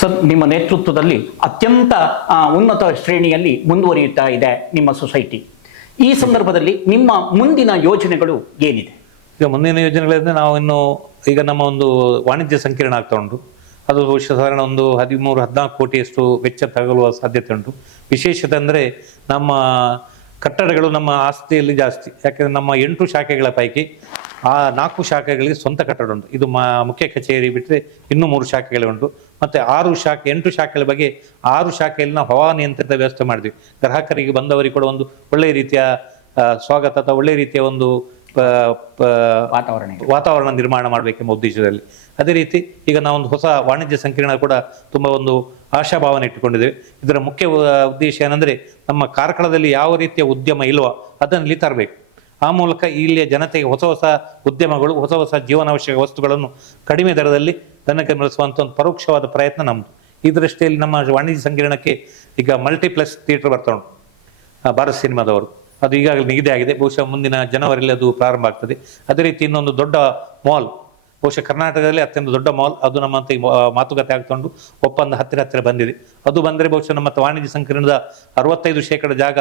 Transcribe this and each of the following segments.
Sir, ನಿಮ್ಮ ನೇತೃತ್ವದಲ್ಲಿ ಅತ್ಯಂತ ಉನ್ನತ ಶ್ರೇಣಿಯಲ್ಲಿ ಮುಂದುವರಿಯುತ್ತಾ ಇದೆ ನಿಮ್ಮ ಸೊಸೈಟಿ. ಈ ಸಂದರ್ಭದಲ್ಲಿ ನಿಮ್ಮ ಮುಂದಿನ ಯೋಜನೆಗಳು ಏನಿದೆ? ಈಗ ಮುಂದಿನ ಯೋಜನೆಗಳಿಂದ ನಾವು ಇನ್ನು ಈಗ ನಮ್ಮ ಒಂದು ವಾಣಿಜ್ಯ ಸಂಕೀರ್ಣ ಆಗ್ತಾ ಉಂಟು. ಅದು ಸಾಧಾರಣ ಒಂದು ಹದಿಮೂರು, ಹದಿನಾಲ್ಕು ಕೋಟಿಯಷ್ಟು ವೆಚ್ಚ ತಗಲುವ ಸಾಧ್ಯತೆ ಉಂಟು. ವಿಶೇಷತೆ ಅಂದರೆ ನಮ್ಮ ಕಟ್ಟಡಗಳು ನಮ್ಮ ಆಸ್ತಿಯಲ್ಲಿ ಜಾಸ್ತಿ. ಯಾಕೆಂದರೆ ನಮ್ಮ ಎಂಟು ಶಾಖೆಗಳ ಪೈಕಿ ಆ ನಾಲ್ಕು ಶಾಖೆಗಳಿಗೆ ಸ್ವಂತ ಕಟ್ಟಡ ಉಂಟು. ಇದು ಮುಖ್ಯ ಕಚೇರಿ ಬಿಟ್ಟರೆ ಇನ್ನೂ ಮೂರು ಶಾಖೆಗಳು ಉಂಟು. ಮತ್ತು ಆರು ಶಾಖೆ ಎಂಟು ಶಾಖೆಗಳ ಬಗ್ಗೆ ಆರು ಶಾಖೆಯಲ್ಲಿ ನಾವು ಹವಾನಿಯಂತ್ರಿತ ವ್ಯವಸ್ಥೆ ಮಾಡಿದ್ವಿ. ಗ್ರಾಹಕರಿಗೆ ಬಂದವರಿಗೆ ಕೂಡ ಒಂದು ಒಳ್ಳೆಯ ರೀತಿಯ ಸ್ವಾಗತ ಅಥವಾ ಒಳ್ಳೆಯ ರೀತಿಯ ಒಂದು ವಾತಾವರಣ. ವಾತಾವರಣ ನಿರ್ಮಾಣ ಮಾಡಬೇಕೆಂಬ ಉದ್ದೇಶದಲ್ಲಿ. ಅದೇ ರೀತಿ ಈಗ ನಾವೊಂದು ಹೊಸ ವಾಣಿಜ್ಯ ಸಂಕೀರ್ಣ ಕೂಡ ತುಂಬ ಒಂದು ಆಶಾಭಾವನೆ ಇಟ್ಟುಕೊಂಡಿದ್ದೇವೆ. ಇದರ ಮುಖ್ಯ ಉದ್ದೇಶ ಏನಂದ್ರೆ ನಮ್ಮ ಕಾರ್ಕಳದಲ್ಲಿ ಯಾವ ರೀತಿಯ ಉದ್ಯಮ ಇಲ್ವೋ ಅದನ್ನು ಇಲ್ಲಿ ತರಬೇಕು. ಆ ಮೂಲಕ ಇಲ್ಲಿಯ ಜನತೆಗೆ ಹೊಸ ಹೊಸ ಉದ್ಯಮಗಳು, ಹೊಸ ಹೊಸ ಜೀವನಾವಶ್ಯಕ ವಸ್ತುಗಳನ್ನು ಕಡಿಮೆ ದರದಲ್ಲಿ ತನ್ನಕ್ಕೆ ನಡೆಸುವಂಥ ಒಂದು ಪರೋಕ್ಷವಾದ ಪ್ರಯತ್ನ ನಮ್ಮದು ಈ ದೃಷ್ಟಿಯಲ್ಲಿ ನಮ್ಮ ವಾಣಿಜ್ಯ ಸಂಕೀರ್ಣಕ್ಕೆ ಈಗ ಮಲ್ಟಿಪ್ಲೆಕ್ಸ್ ಥಿಯೇಟರ್ ಬರ್ತಾ ಉಂಟು. ಭಾರತ್ ಸಿನಿಮಾದವರು. ಅದು ಈಗಾಗಲೇ ನಿಗದಿ ಆಗಿದೆ. ಬಹುಶಃ ಮುಂದಿನ ಜನವರಿಯಲ್ಲಿ ಅದು ಪ್ರಾರಂಭ ಆಗ್ತದೆ. ಅದೇ ರೀತಿ ಇನ್ನೊಂದು ದೊಡ್ಡ ಮಾಲ್ ಬಹುಶಃ ಕರ್ನಾಟಕದಲ್ಲಿ ಅತ್ಯಂತ ದೊಡ್ಡ ಮಾಲ್ ಅದು ನಮ್ಮಂತೆ ಮಾತುಕತೆ ಆಗ್ಕೊಂಡು ಒಪ್ಪಂದ ಹತ್ತಿರ ಹತ್ತಿರ ಬಂದಿದೆ. ಅದು ಬಂದರೆ ಬಹುಶಃ ನಮ್ಮ ವಾಣಿಜ್ಯ ಸಂಕೀರ್ಣದ ಅರವತ್ತೈದು ಶೇಕಡ ಜಾಗ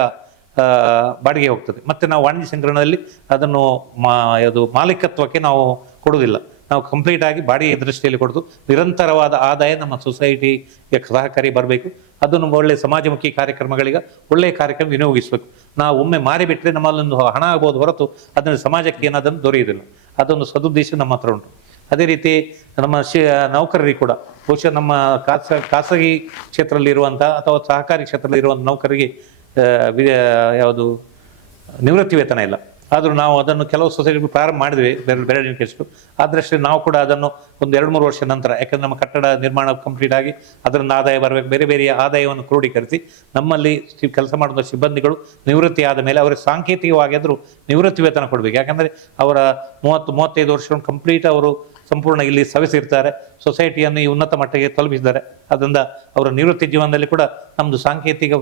ಬಾಡಿಗೆ ಹೋಗ್ತದೆ. ಮತ್ತೆ ನಾವು ವಾಣಿಜ್ಯ ಸಂಗ್ರಹಣದಲ್ಲಿ ಅದನ್ನು ಮಾ ಅದು ಮಾಲೀಕತ್ವಕ್ಕೆ ನಾವು ಕೊಡುವುದಿಲ್ಲ. ನಾವು ಕಂಪ್ಲೀಟ್ ಆಗಿ ಬಾಡಿಗೆ ದೃಷ್ಟಿಯಲ್ಲಿ ಕೊಡೋದು. ನಿರಂತರವಾದ ಆದಾಯ ನಮ್ಮ ಸೊಸೈಟಿಗೆ ಸಹಕಾರಿ ಬರಬೇಕು. ಅದನ್ನು ಒಳ್ಳೆ ಸಮಾಜಮುಖಿ ಕಾರ್ಯಕ್ರಮಗಳಿಗೆ ಒಳ್ಳೆಯ ಕಾರ್ಯಕ್ರಮ ವಿನಿಯೋಗಿಸಬೇಕು. ನಾವು ಒಮ್ಮೆ ಮಾರಿಬಿಟ್ಟರೆ ನಮ್ಮಲ್ಲೊಂದು ಹಣ ಆಗ್ಬೋದು ಹೊರತು ಅದನ್ನು ಸಮಾಜಕ್ಕೆ ಏನಾದರೂ ದೊರೆಯುವುದಿಲ್ಲ. ಅದೊಂದು ಸದುದ್ದೇಶ ನಮ್ಮ ಹತ್ರ ಉಂಟು. ಅದೇ ರೀತಿ ನಮ್ಮ ಶಿ, ನೌಕರರಿಗೆ ಕೂಡ, ಬಹುಶಃ ನಮ್ಮ ಖಾಸ, ಖಾಸಗಿ ಕ್ಷೇತ್ರದಲ್ಲಿರುವಂಥ ಅಥವಾ ಸಹಕಾರಿ ಕ್ಷೇತ್ರದಲ್ಲಿರುವಂಥ ನೌಕರಿಗೆ ಯಾವುದು ನಿವೃತ್ತಿ ವೇತನ ಇಲ್ಲ. ಆದರೂ ನಾವು ಅದನ್ನು ಕೆಲವು ಸೊಸೈಟಿಗಳು ಪ್ರಾರಂಭ ಮಾಡಿದ್ವಿ, ಬೇರೆ ಬೇರೆ ಕೆಷ್ಟು ಆದರಷ್ಟೇ ನಾವು ಕೂಡ ಅದನ್ನು ಒಂದು ಎರಡು, ಮೂರು ವರ್ಷ ನಂತರ, ಯಾಕಂದ್ರೆ ನಮ್ಮ ಕಟ್ಟಡ ನಿರ್ಮಾಣ ಕಂಪ್ಲೀಟ್ ಆಗಿ ಅದರಿಂದ ಆದಾಯ ಬರಬೇಕು. ಬೇರೆ ಬೇರೆ ಆದಾಯವನ್ನು ಕ್ರೋಢೀಕರಿಸಿ ನಮ್ಮಲ್ಲಿ ಕೆಲಸ ಮಾಡುವಂಥ ಸಿಬ್ಬಂದಿಗಳು ನಿವೃತ್ತಿ ಆದ ಮೇಲೆ ಅವರಿಗೆ ಸಾಂಕೇತಿಕವಾಗಿ ಆದರೂ ನಿವೃತ್ತಿ ವೇತನ ಕೊಡಬೇಕು. ಯಾಕಂದರೆ ಅವರ ಮೂವತ್ತು, ಮೂವತ್ತೈದು ವರ್ಷ ಕಂಪ್ಲೀಟ್ ಅವರು ಸಂಪೂರ್ಣ ಇಲ್ಲಿ ಸವಿಸಿರ್ತಾರೆ. ಸೊಸೈಟಿಯನ್ನು ಈ ಉನ್ನತ ಮಟ್ಟಿಗೆ ತಲುಪಿಸಿದ್ದಾರೆ. ಅದರಿಂದ ಅವರ ನಿವೃತ್ತಿ ಜೀವನದಲ್ಲಿ ಕೂಡ ನಮ್ಮದು ಸಾಂಕೇತಿಕ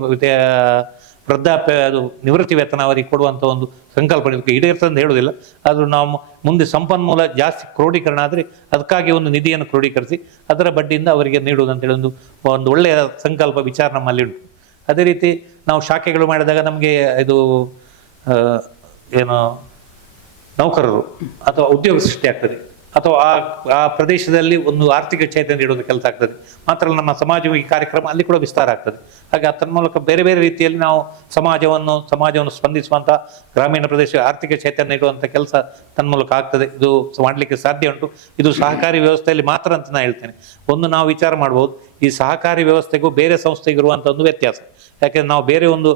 ವೃದ್ಧಾಪ್ಯ, ಅದು ನಿವೃತ್ತಿ ವೇತನ ಅವರಿಗೆ ಕೊಡುವಂಥ ಒಂದು ಸಂಕಲ್ಪ ಇದಕ್ಕೆ ಈಡೇರ್ತದೆ ಅಂತ ಹೇಳುವುದಿಲ್ಲ. ಆದರೂ ನಾವು ಮುಂದೆ ಸಂಪನ್ಮೂಲ ಜಾಸ್ತಿ ಕ್ರೋಢೀಕರಣ ಆದರೆ ಅದಕ್ಕಾಗಿ ಒಂದು ನಿಧಿಯನ್ನು ಕ್ರೋಢೀಕರಿಸಿ ಅದರ ಬಡ್ಡಿಯಿಂದ ಅವರಿಗೆ ನೀಡುವುದಂತೇಳಿ ಒಂದು ಒಂದು ಒಳ್ಳೆಯ ಸಂಕಲ್ಪ, ವಿಚಾರ ನಮ್ಮಲ್ಲಿ ಉಂಟು. ಅದೇ ರೀತಿ ನಾವು ಶಾಖೆಗಳು ಮಾಡಿದಾಗ ನಮಗೆ ಇದು ಏನು, ನೌಕರರು ಅಥವಾ ಉದ್ಯೋಗ ಸೃಷ್ಟಿ ಆಗ್ತದೆ. ಅಥವಾ ಆ ಆ ಪ್ರದೇಶದಲ್ಲಿ ಒಂದು ಆರ್ಥಿಕ ಚೈತನ್ಯ ನೀಡುವ ಕೆಲಸ ಆಗ್ತದೆ. ಮಾತ್ರ ನಮ್ಮ ಈ ಕಾರ್ಯಕ್ರಮ ಅಲ್ಲಿ ಕೂಡ ವಿಸ್ತಾರ ಆಗ್ತದೆ. ಹಾಗೆ ಅದರ ಮೂಲಕ ಬೇರೆ ಬೇರೆ ರೀತಿಯಲ್ಲಿ ನಾವು ಸಮಾಜವನ್ನು ಸಮಾಜವನ್ನು ಸ್ಪಂದಿಸುವಂಥ ಗ್ರಾಮೀಣ ಪ್ರದೇಶ ಆರ್ಥಿಕ ಚೈತನ್ಯ ನೀಡುವಂಥ ಕೆಲಸ ತನ್ಮೂಲಕ ಆಗ್ತದೆ. ಇದು ಮಾಡಲಿಕ್ಕೆ ಸಾಧ್ಯ ಉಂಟು. ಇದು ಸಹಕಾರಿ ವ್ಯವಸ್ಥೆಯಲ್ಲಿ ಮಾತ್ರ ಅಂತ ನಾನು ಹೇಳ್ತೇನೆ. ಒಂದು ನಾವು ವಿಚಾರ ಮಾಡ್ಬೋದು, ಈ ಸಹಕಾರಿ ವ್ಯವಸ್ಥೆಗೂ ಬೇರೆ ಸಂಸ್ಥೆಗೂ ಇರುವಂಥ ಒಂದು ವ್ಯತ್ಯಾಸ. ಯಾಕೆಂದರೆ ನಾವು ಬೇರೆ ಒಂದು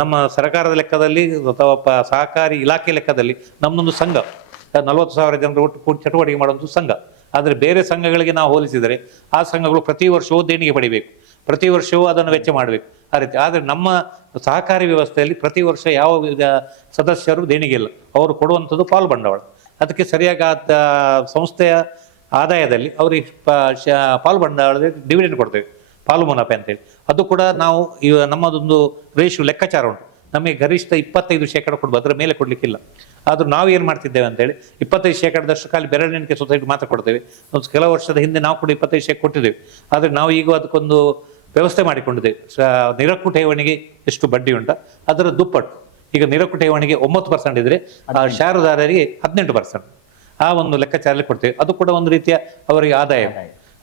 ನಮ್ಮ ಸರ್ಕಾರದ ಲೆಕ್ಕದಲ್ಲಿ ಅಥವಾ ಸಹಕಾರಿ ಇಲಾಖೆ ಲೆಕ್ಕದಲ್ಲಿ ನಮ್ಮದೊಂದು ಸಂಘ. ನಲವತ್ತು ಸಾವಿರ ಜನರು ಒಟ್ಟು ಕೂಡಿ ಚಟುವಟಿಕೆ ಮಾಡುವಂಥ ಸಂಘ. ಆದರೆ ಬೇರೆ ಸಂಘಗಳಿಗೆ ನಾವು ಹೋಲಿಸಿದರೆ ಆ ಸಂಘಗಳು ಪ್ರತಿ ವರ್ಷವೂ ದೇಣಿಗೆ ಪಡಿಬೇಕು. ಪ್ರತಿ ವರ್ಷವೂ ಅದನ್ನು ವೆಚ್ಚ ಮಾಡಬೇಕು. ಆ ರೀತಿ. ಆದರೆ ನಮ್ಮ ಸಹಕಾರಿ ವ್ಯವಸ್ಥೆಯಲ್ಲಿ ಪ್ರತಿ ವರ್ಷ ಯಾವ ಸದಸ್ಯರು ದೇಣಿಗೆ ಇಲ್ಲ. ಅವರು ಕೊಡುವಂಥದ್ದು ಪಾಲು ಬಂಡವಾಳ. ಅದಕ್ಕೆ ಸರಿಯಾಗಿ ಸಂಸ್ಥೆಯ ಆದಾಯದಲ್ಲಿ ಅವರಿಗೆ ಪಾಲು ಬಂಡವಾಳದ ಡಿವಿಡೆಂಡ್ ಕೊಡ್ತೇವೆ. ಪಾಲು ಮುನಾಫೆ ಅಂತೇಳಿ. ಅದು ಕೂಡ ನಾವು ನಮ್ಮದೊಂದು ರೇಷು ಲೆಕ್ಕಾಚಾರ ಉಂಟು. ನಮಗೆ ಗರಿಷ್ಠ ಇಪ್ಪತ್ತೈದು ಶೇಕಡ ಕೊಡ್ಬೋದು. ಅದರ ಮೇಲೆ ಕೊಡ್ಲಿಕ್ಕಿಲ್ಲ. ಆದರೂ ನಾವು ಏನು ಮಾಡ್ತಿದ್ದೇವೆ ಅಂತೇಳಿ ಇಪ್ಪತ್ತೈದು ಶೇಕಡದಷ್ಟು ಖಾಲಿ ಬೆರಳೆಣಿಕೆ ಸೊಸೈಟಿ ಮಾತ್ರ ಕೊಡ್ತೇವೆ. ಒಂದು ಕೆಲವು ವರ್ಷದ ಹಿಂದೆ ನಾವು ಕೂಡ ಇಪ್ಪತ್ತೈದು ಶೇಕ ಕೊಟ್ಟಿದ್ದೇವೆ. ಆದರೆ ನಾವು ಈಗ ಅದಕ್ಕೊಂದು ವ್ಯವಸ್ಥೆ ಮಾಡಿಕೊಂಡಿದ್ದೇವೆ. ನಿರಕ್ಕು ಠೇವಣಿಗೆ ಎಷ್ಟು ಬಡ್ಡಿ ಉಂಟ ಅದರ ದುಪ್ಪಟ್ಟು. ಈಗ ನಿರಕ್ಕು ಠೇವಣಿಗೆ ಒಂಬತ್ತು ಪರ್ಸೆಂಟ್ ಇದ್ರೆ ಆ ಷೇರುದಾರರಿಗೆ ಹದಿನೆಂಟು ಪರ್ಸೆಂಟ್ ಆ ಒಂದು ಲೆಕ್ಕಾಚಾರಲ್ಲಿ ಕೊಡ್ತೇವೆ. ಅದು ಕೂಡ ಒಂದು ರೀತಿಯ ಅವರಿಗೆ ಆದಾಯ.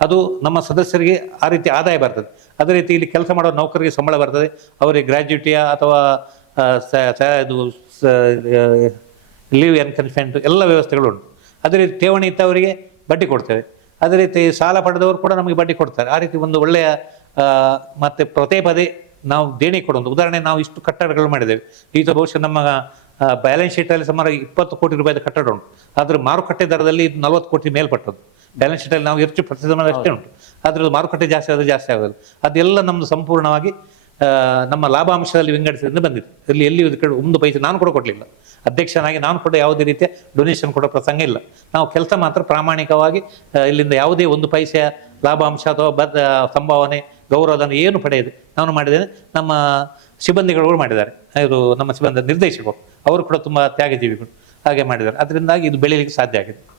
ಅದು ನಮ್ಮ ಸದಸ್ಯರಿಗೆ ಆ ರೀತಿ ಆದಾಯ ಬರ್ತದೆ. ಅದೇ ರೀತಿ ಇಲ್ಲಿ ಕೆಲಸ ಮಾಡೋ ನೌಕರಿಗೆ ಸಂಬಳ ಬರ್ತದೆ. ಅವರಿಗೆ ಗ್ರಾಜ್ಯುಟಿಯ ಅಥವಾ ಇದು ಲೀವ್ ಎನ್ಕನ್ಸೆಂಟ್ ಎಲ್ಲ ವ್ಯವಸ್ಥೆಗಳು ಉಂಟು ಅದೇ ರೀತಿ ಠೇವಣಿ ಇದ್ದವರಿಗೆ ಬಡ್ಡಿ ಕೊಡ್ತೇವೆ. ಅದೇ ರೀತಿ ಸಾಲ ಪಡೆದವರು ಕೂಡ ನಮಗೆ ಬಡ್ಡಿ ಕೊಡ್ತಾರೆ. ಆ ರೀತಿ ಒಂದು ಒಳ್ಳೆಯ ಮತ್ತು ಮತ್ತೆ ಪದೇ ಪದೇ ನಾವು ದೇಣಿ ಕೊಡೋದು ಉದಾಹರಣೆ ನಾವು ಇಷ್ಟು ಕಟ್ಟಡಗಳು ಮಾಡಿದ್ದೇವೆ. ಈಗ ಬಹುಶಃ ನಮ್ಮ ಬ್ಯಾಲೆನ್ಸ್ ಶೀಟಲ್ಲಿ ಸುಮಾರು ಇಪ್ಪತ್ತು ಕೋಟಿ ರೂಪಾಯಿದ ಕಟ್ಟಡ ಉಂಟು. ಆದರೆ ಮಾರುಕಟ್ಟೆ ದರದಲ್ಲಿ ಇದು ನಲವತ್ತು ಕೋಟಿ ಮೇಲ್ಪಟ್ಟದ್ದು. ಬ್ಯಾಲೆನ್ಸ್ ಶೀಟಲ್ಲಿ ನಾವು ಹೆಚ್ಚು ಪ್ರತಿಶತ ಅಷ್ಟೇ ಉಂಟು. ಆದರೆ ಮಾರುಕಟ್ಟೆ ಜಾಸ್ತಿ ಆದರೆ ಜಾಸ್ತಿ ಆಗೋದು ಅದೆಲ್ಲ ನಮ್ಮದು ಸಂಪೂರ್ಣವಾಗಿ ನಮ್ಮ ಲಾಭಾಂಶದಲ್ಲಿ ವಿಂಗಡಿಸಿದ್ರಿಂದ ಬಂದಿದೆ. ಇಲ್ಲಿ ಎಲ್ಲಿ ಕಡೆ ಒಂದು ಪೈಸೆ ನಾನು ಕೂಡ ಕೊಡಲಿಲ್ಲ. ಅಧ್ಯಕ್ಷನಾಗಿ ನಾನು ಕೂಡ ಯಾವುದೇ ರೀತಿಯ ಡೊನೇಷನ್ ಕೊಡೋ ಪ್ರಸಂಗ ಇಲ್ಲ. ನಾವು ಕೆಲಸ ಮಾತ್ರ ಪ್ರಾಮಾಣಿಕವಾಗಿ ಇಲ್ಲಿಂದ ಯಾವುದೇ ಒಂದು ಪೈಸೆಯ ಲಾಭಾಂಶ ಅಥವಾ ಬದ ಸಂಭಾವನೆ ಗೌರವಧನ ಏನು ಪಡೆಯದೆ ನಾನು ಮಾಡಿದ್ದೇನೆ. ನಮ್ಮ ಸಿಬ್ಬಂದಿಗಳು ಮಾಡಿದ್ದಾರೆ. ಇದು ನಮ್ಮ ಸಿಬ್ಬಂದಿ ನಿರ್ದೇಶಕರು. ಅವರು ಕೂಡ ತುಂಬ ತ್ಯಾಗಜೀವಿಗಳು. ಹಾಗೆ ಮಾಡಿದ್ದಾರೆ. ಅದರಿಂದಾಗಿ ಇದು ಬೆಳೀಲಿಕ್ಕೆ ಸಾಧ್ಯ ಆಗಿದೆ.